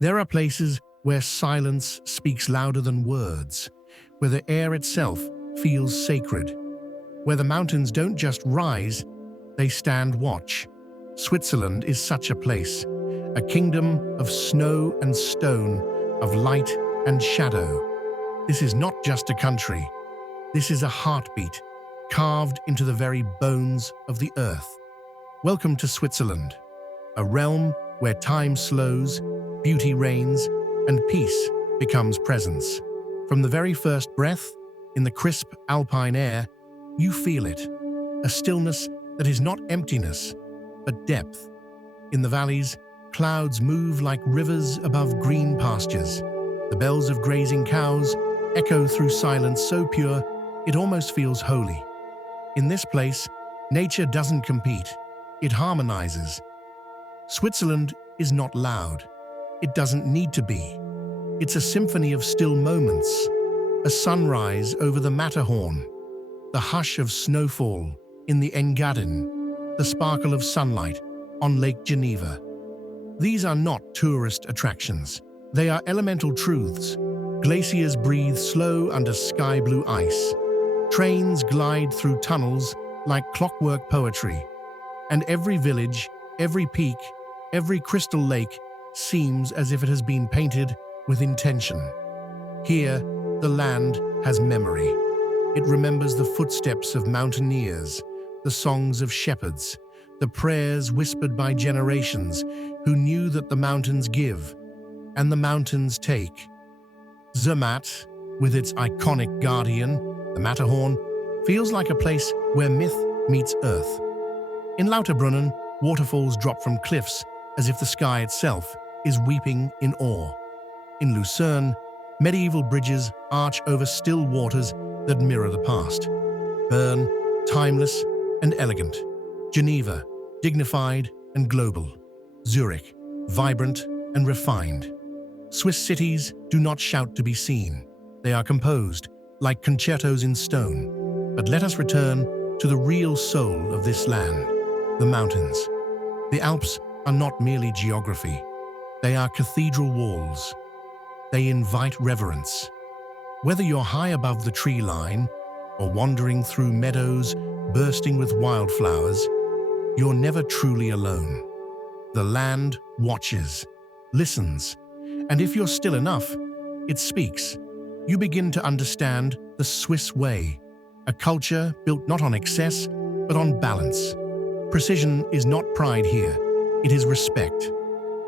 There are places where silence speaks louder than words, where the air itself feels sacred, where the mountains don't just rise, they stand watch. Switzerland is such a place, a kingdom of snow and stone, of light and shadow. This is not just a country. This is a heartbeat, carved into the very bones of the earth. Welcome to Switzerland, a realm where time slows, beauty reigns, and peace becomes presence. From the very first breath, in the crisp Alpine air, you feel it, a stillness that is not emptiness, but depth. In the valleys, clouds move like rivers above green pastures. The bells of grazing cows echo through silence so pure, it almost feels holy. In this place, nature doesn't compete, it harmonizes. Switzerland is not loud. It doesn't need to be. It's a symphony of still moments, a sunrise over the Matterhorn, the hush of snowfall in the Engadin, the sparkle of sunlight on Lake Geneva. These are not tourist attractions. They are elemental truths. Glaciers breathe slow under sky-blue ice. Trains glide through tunnels like clockwork poetry. And every village, every peak, every crystal lake seems as if it has been painted with intention. Here, the land has memory. It remembers the footsteps of mountaineers, the songs of shepherds, the prayers whispered by generations who knew that the mountains give and the mountains take. Zermatt, with its iconic guardian, the Matterhorn, feels like a place where myth meets earth. In Lauterbrunnen, waterfalls drop from cliffs as if the sky itself is weeping in awe. In Lucerne, medieval bridges arch over still waters that mirror the past. Bern, timeless and elegant. Geneva, dignified and global. Zurich, vibrant and refined. Swiss cities do not shout to be seen. They are composed like concertos in stone. But let us return to the real soul of this land, the mountains. The Alps are not merely geography. They are cathedral walls. They invite reverence. Whether you're high above the tree line or wandering through meadows bursting with wildflowers, you're never truly alone. The land watches, listens, and if you're still enough, it speaks. You begin to understand the Swiss way, a culture built not on excess, but on balance. Precision is not pride here, it is respect.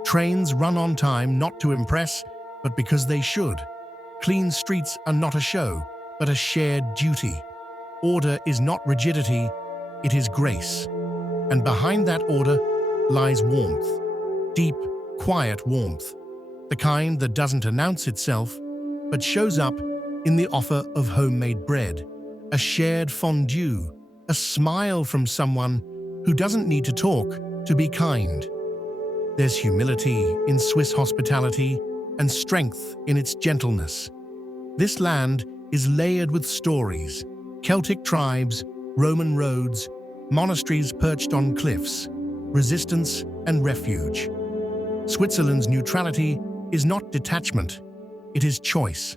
Trains run on time not to impress, but because they should. Clean streets are not a show, but a shared duty. Order is not rigidity, it is grace. And behind that order lies warmth. Deep, quiet warmth. The kind that doesn't announce itself, but shows up in the offer of homemade bread, a shared fondue, a smile from someone who doesn't need to talk to be kind. There's humility in Swiss hospitality and strength in its gentleness. This land is layered with stories, Celtic tribes, Roman roads, monasteries perched on cliffs, resistance and refuge. Switzerland's neutrality is not detachment, it is choice,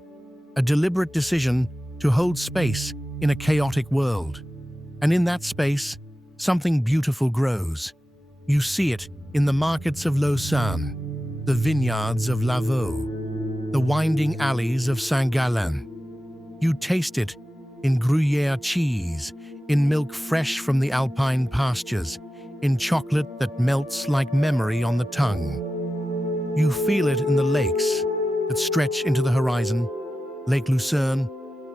a deliberate decision to hold space in a chaotic world. And in that space, something beautiful grows. You see it in the markets of Lausanne, the vineyards of Davos, the winding alleys of Saint-Gallen. You taste it in Gruyere cheese, in milk fresh from the Alpine pastures, in chocolate that melts like memory on the tongue. You feel it in the lakes that stretch into the horizon, Lake Lucerne,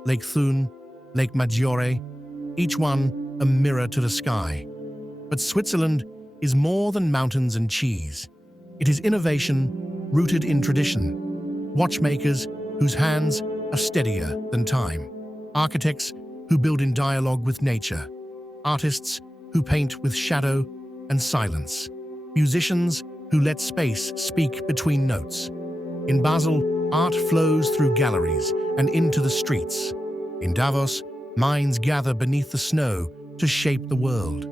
Lake Thun, Lake Maggiore, each one a mirror to the sky. But Switzerland is more than mountains and cheese. It is innovation rooted in tradition, watchmakers whose hands are steadier than time, architects who build in dialogue with nature, artists who paint with shadow and silence, musicians who let space speak between notes. In Basel, art flows through galleries and into the streets. In Davos, minds gather beneath the snow to shape the world.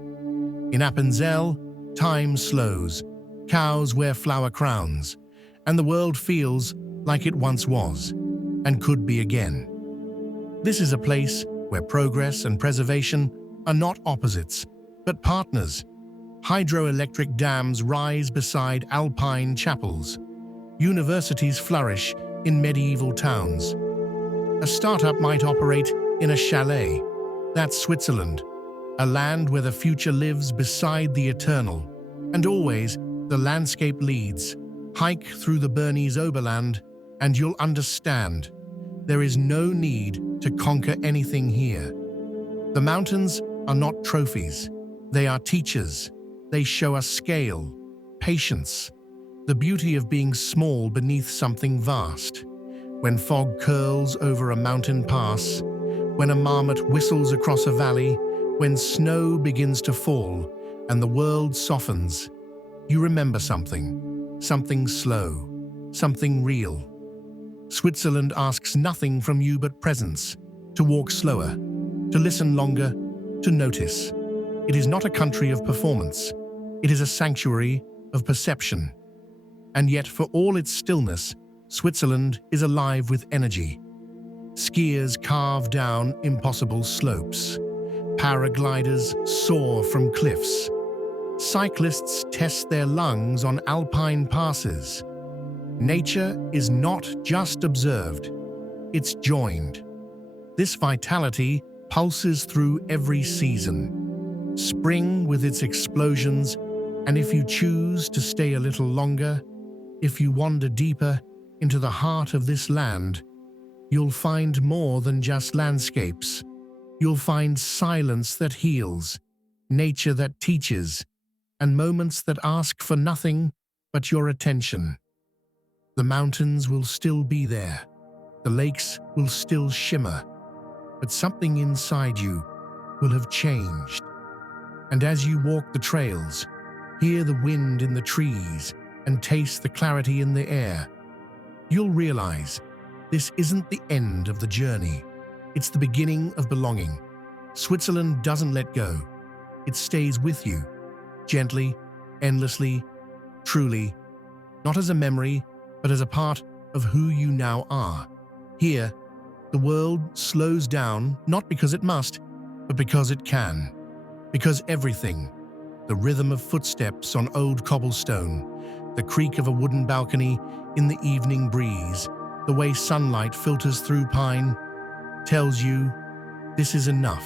In Appenzell, time slows, cows wear flower crowns, and the world feels like it once was and could be again. This is a place where progress and preservation are not opposites, but partners. Hydroelectric dams rise beside Alpine chapels. Universities flourish in medieval towns. A startup might operate in a chalet. That's Switzerland, a land where the future lives beside the eternal. And always, the landscape leads. Hike through the Bernese Oberland, and you'll understand. There is no need to conquer anything here. The mountains are not trophies. They are teachers. They show us scale, patience, the beauty of being small beneath something vast. When fog curls over a mountain pass, when a marmot whistles across a valley, when snow begins to fall and the world softens, you remember something slow, something real. Switzerland asks nothing from you but presence, to walk slower, to listen longer, to notice. It is not a country of performance. It is a sanctuary of perception. And yet, for all its stillness, Switzerland is alive with energy. Skiers carve down impossible slopes. Paragliders soar from cliffs. Cyclists test their lungs on Alpine passes. Nature is not just observed, it's joined. This vitality pulses through every season. Spring with its explosions, and if you choose to stay a little longer, if you wander deeper into the heart of this land, you'll find more than just landscapes. You'll find silence that heals, nature that teaches, and moments that ask for nothing but your attention. The mountains will still be there. The lakes will still shimmer. But something inside you will have changed. And as you walk the trails, hear the wind in the trees, and taste the clarity in the air, you'll realize this isn't the end of the journey. It's the beginning of belonging. Switzerland doesn't let go. It stays with you, gently, endlessly, truly, not as a memory, but as a part of who you now are. Here, the world slows down, not because it must, but because it can. Because everything, the rhythm of footsteps on old cobblestone, the creak of a wooden balcony in the evening breeze, the way sunlight filters through pine, tells you this is enough.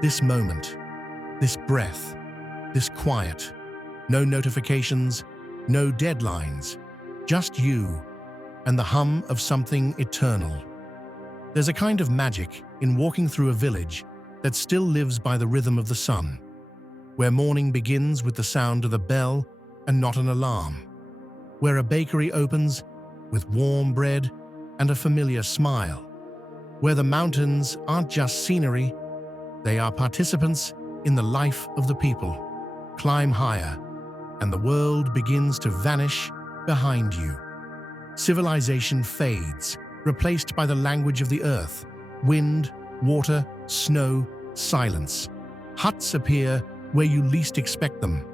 This moment, this breath, this quiet. No notifications, no deadlines, just you and the hum of something eternal. There's a kind of magic in walking through a village that still lives by the rhythm of the sun, where morning begins with the sound of the bell and not an alarm, where a bakery opens with warm bread and a familiar smile, where the mountains aren't just scenery, they are participants in the life of the people. Climb higher, and the world begins to vanish behind you. Civilization fades, replaced by the language of the earth: wind, water, snow, silence. Huts appear where you least expect them.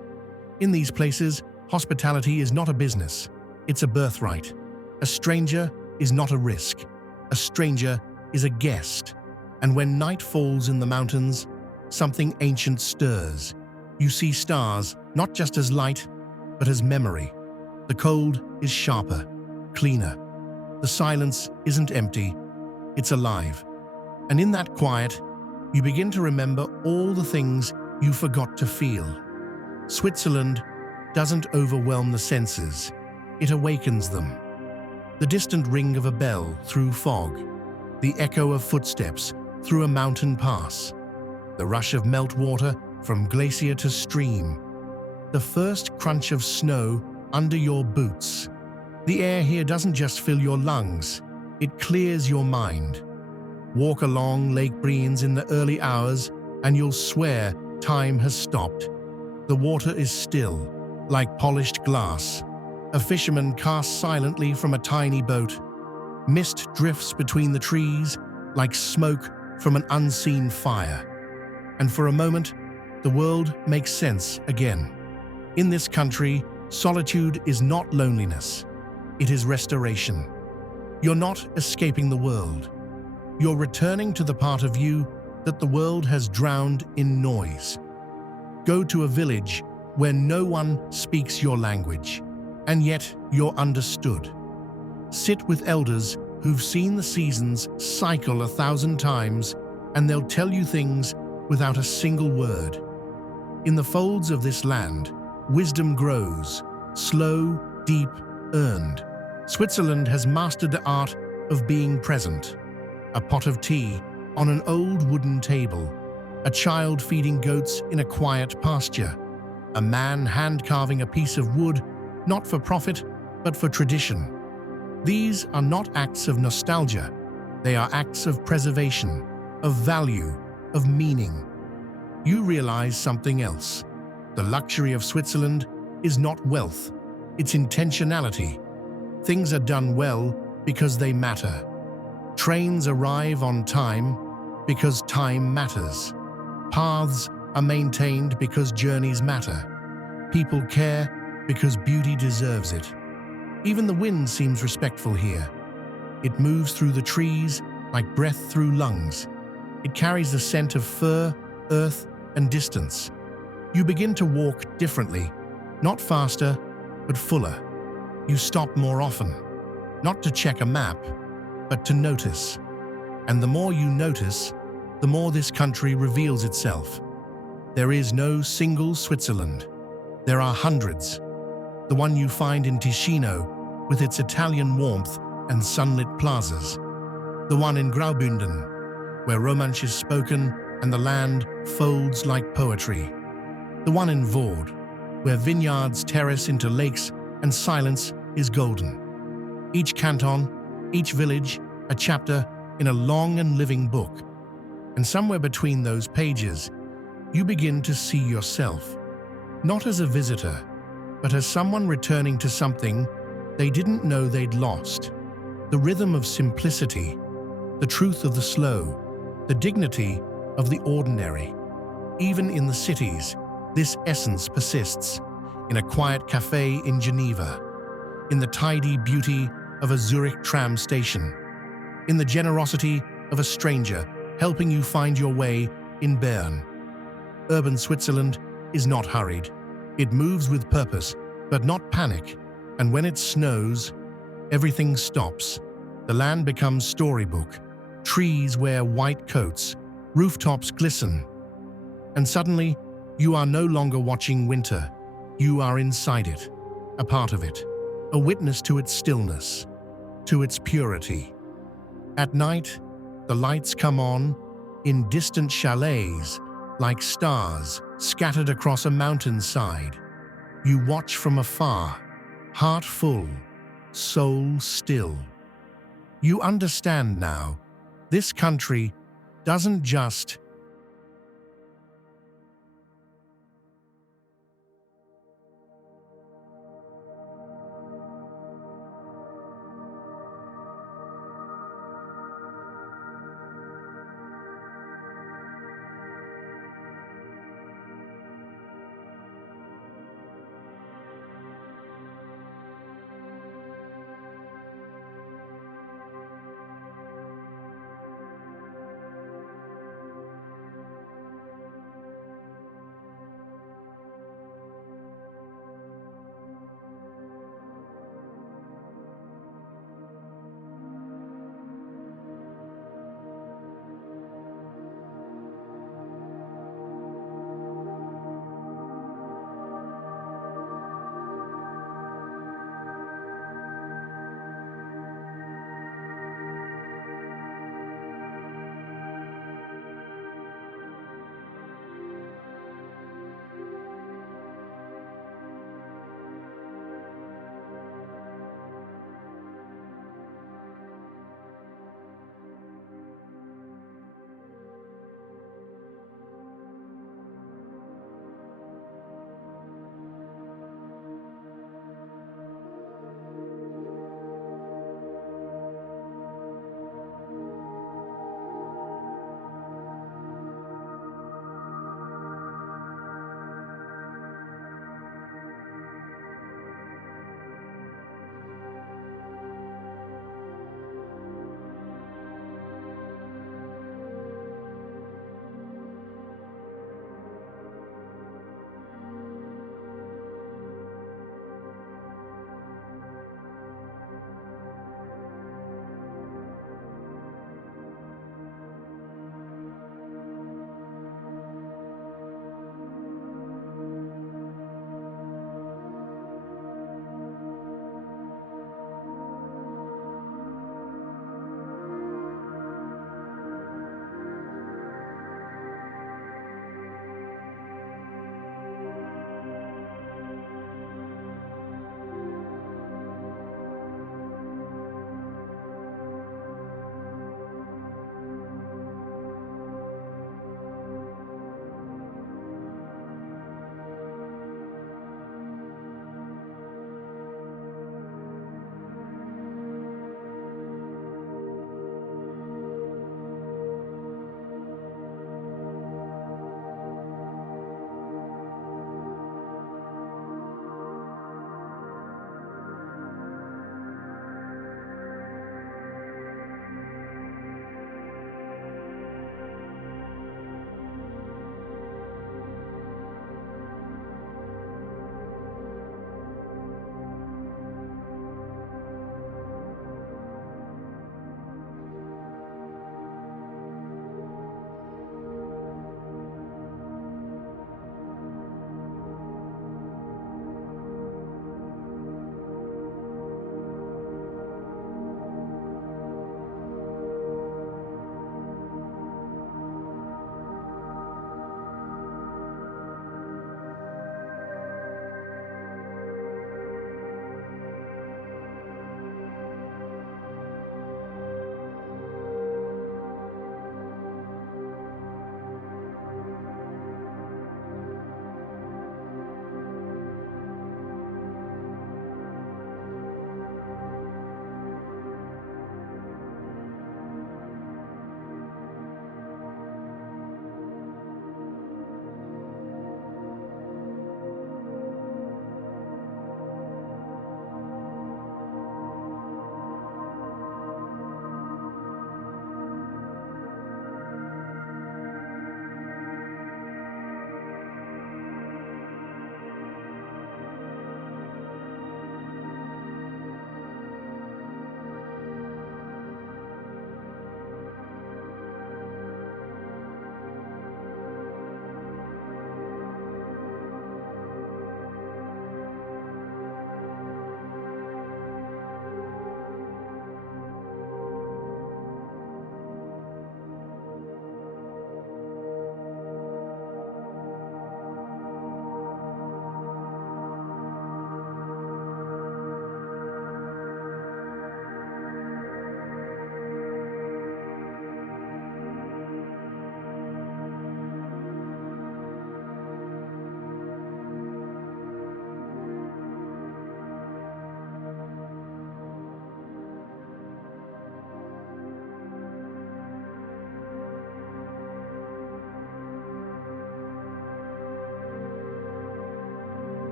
In these places, hospitality is not a business, it's a birthright. A stranger is not a risk. A stranger is a guest. And when night falls in the mountains, something ancient stirs. You see stars not just as light, but as memory. The cold is sharper, cleaner. The silence isn't empty, it's alive. And in that quiet, you begin to remember all the things you forgot to feel. Switzerland doesn't overwhelm the senses, it awakens them. The distant ring of a bell through fog, the echo of footsteps through a mountain pass, the rush of meltwater from glacier to stream, the first crunch of snow under your boots. The air here doesn't just fill your lungs, it clears your mind. Walk along Lake Brienz in the early hours and you'll swear time has stopped. The water is still, like polished glass. A fisherman casts silently from a tiny boat. Mist drifts between the trees like smoke from an unseen fire. And for a moment, the world makes sense again. In this country, solitude is not loneliness. it is restoration. You're not escaping the world. You're returning to the part of you that the world has drowned in noise. Go to a village where no one speaks your language, and yet you're understood. Sit with elders who've seen the seasons cycle 1,000 times, and they'll tell you things without a single word. In the folds of this land, wisdom grows, slow, deep, earned. Switzerland has mastered the art of being present. A pot of tea on an old wooden table, a child feeding goats in a quiet pasture, a man hand-carving a piece of wood, not for profit, but for tradition. These are not acts of nostalgia. They are acts of preservation, of value, of meaning. You realize something else. The luxury of Switzerland is not wealth, it's intentionality. Things are done well because they matter. Trains arrive on time because time matters. Paths are maintained because journeys matter. People care because beauty deserves it. Even the wind seems respectful here. It moves through the trees like breath through lungs. It carries the scent of fir, earth, and distance. You begin to walk differently, not faster, but fuller. You stop more often, not to check a map, but to notice. And the more you notice, the more this country reveals itself. There is no single Switzerland. There are hundreds. The one you find in Ticino, with its Italian warmth and sunlit plazas. The one in Graubünden, where Romance is spoken and the land folds like poetry. The one in Vaud, where vineyards terrace into lakes and silence is golden. Each canton, each village, a chapter in a long and living book. And somewhere between those pages, you begin to see yourself, not as a visitor, but as someone returning to something they didn't know they'd lost. The rhythm of simplicity, the truth of the slow, the dignity of the ordinary. Even in the cities, this essence persists. In a quiet cafe in Geneva, in the tidy beauty of a Zurich tram station, in the generosity of a stranger helping you find your way in Bern. Urban Switzerland is not hurried. It moves with purpose, but not panic. And when it snows, everything stops. The land becomes storybook. Trees wear white coats, rooftops glisten. And suddenly, you are no longer watching winter. You are inside it, a part of it, a witness to its stillness, to its purity. At night, the lights come on in distant chalets like stars scattered across a mountainside. You watch from afar, heart full, soul still. You understand now, this country doesn't just